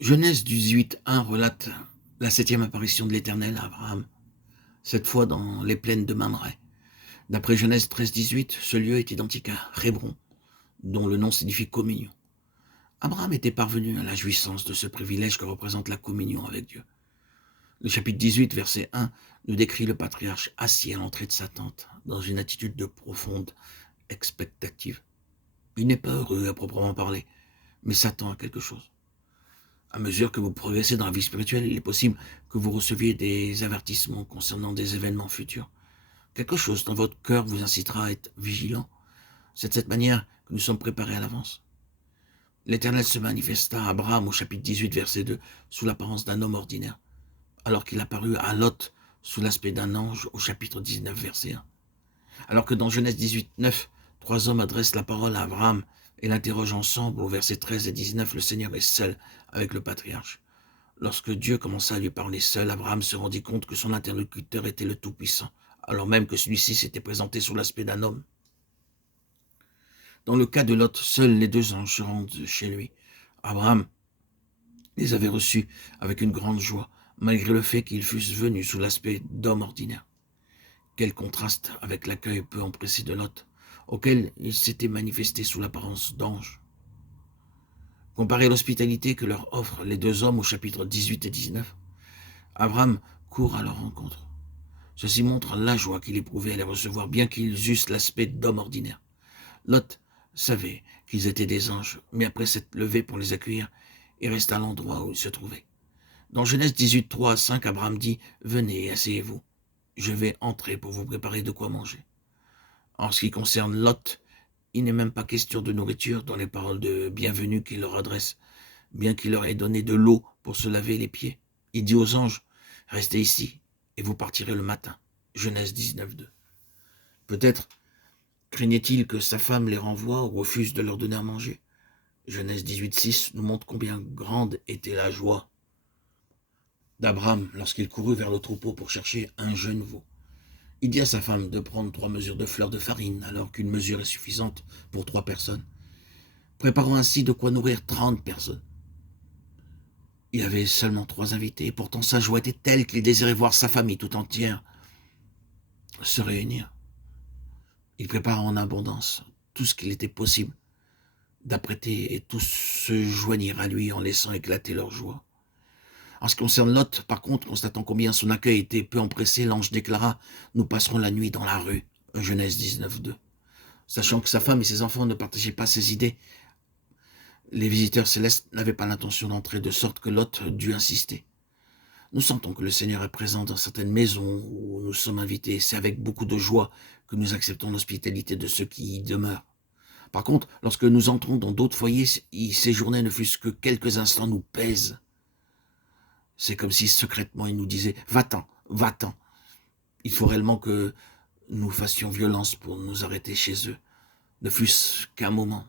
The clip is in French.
Genèse 18:1 relate la 7e apparition de l'Éternel à Abraham, cette fois dans les plaines de Mamré. D'après Genèse 13:18, ce lieu est identique à Hébron, dont le nom signifie communion. Abraham était parvenu à la jouissance de ce privilège que représente la communion avec Dieu. Le chapitre 18, verset 1, nous décrit le patriarche assis à l'entrée de sa tente, dans une attitude de profonde expectative. Il n'est pas heureux à proprement parler, mais s'attend à quelque chose. À mesure que vous progressez dans la vie spirituelle, il est possible que vous receviez des avertissements concernant des événements futurs. Quelque chose dans votre cœur vous incitera à être vigilant. C'est de cette manière que nous sommes préparés à l'avance. L'Éternel se manifesta à Abraham au chapitre 18, verset 2, sous l'apparence d'un homme ordinaire, alors qu'il apparut à Lot sous l'aspect d'un ange au chapitre 19, verset 1. Alors que dans Genèse 18, 9, trois hommes adressent la parole à Abraham et l'interrogent ensemble, au verset 13 et 19, le Seigneur est seul avec le patriarche. Lorsque Dieu commença à lui parler seul, Abraham se rendit compte que son interlocuteur était le Tout-Puissant, alors même que celui-ci s'était présenté sous l'aspect d'un homme. Dans le cas de Lot, seuls les deux anges se rendent chez lui. Abraham les avait reçus avec une grande joie, malgré le fait qu'ils fussent venus sous l'aspect d'hommes ordinaires. Quel contraste avec l'accueil peu empressé de Lot, auquel il s'était manifesté sous l'apparence d'ange. Comparé à l'hospitalité que leur offrent les deux hommes au chapitre 18 et 19, Abraham court à leur rencontre. Ceci montre la joie qu'il éprouvait à les recevoir, bien qu'ils eussent l'aspect d'hommes ordinaires. Lot savait qu'ils étaient des anges, mais après s'être levé pour les accueillir, il resta à l'endroit où il se trouvait. Dans Genèse 18, 3 à 5, Abraham dit « Venez et asseyez-vous, je vais entrer pour vous préparer de quoi manger. » En ce qui concerne Lot, il n'est même pas question de nourriture dans les paroles de bienvenue qu'il leur adresse, bien qu'il leur ait donné de l'eau pour se laver les pieds. Il dit aux anges « Restez ici et vous partirez le matin. » Genèse 19, 2. Peut-être craignait-il que sa femme les renvoie ou refuse de leur donner à manger. Genèse 18, 6 nous montre combien grande était la joie d'Abraham lorsqu'il courut vers le troupeau pour chercher un jeune veau. Il dit à sa femme de prendre 3 mesures de fleur de farine, alors qu'une mesure est suffisante pour 3 personnes, préparant ainsi de quoi nourrir 30 personnes. Il avait seulement 3 invités, et pourtant sa joie était telle qu'il désirait voir sa famille tout entière se réunir. Il prépara en abondance tout ce qu'il était possible d'apprêter, et tous se joignirent à lui en laissant éclater leur joie. En ce qui concerne Lot, par contre, constatant combien son accueil était peu empressé, l'ange déclara « Nous passerons la nuit dans la rue » Genèse 19, 2. Sachant que sa femme et ses enfants ne partageaient pas ses idées, les visiteurs célestes n'avaient pas l'intention d'entrer, de sorte que Lot dut insister. Nous sentons que le Seigneur est présent dans certaines maisons où nous sommes invités. C'est avec beaucoup de joie que nous acceptons l'hospitalité de ceux qui y demeurent. Par contre, lorsque nous entrons dans d'autres foyers, y séjourner ne fût-ce que quelques instants nous pèse. C'est comme si secrètement il nous disait « Va-t'en, va-t'en ». Il faut réellement que nous fassions violence pour nous arrêter chez eux, ne fût-ce qu'un moment.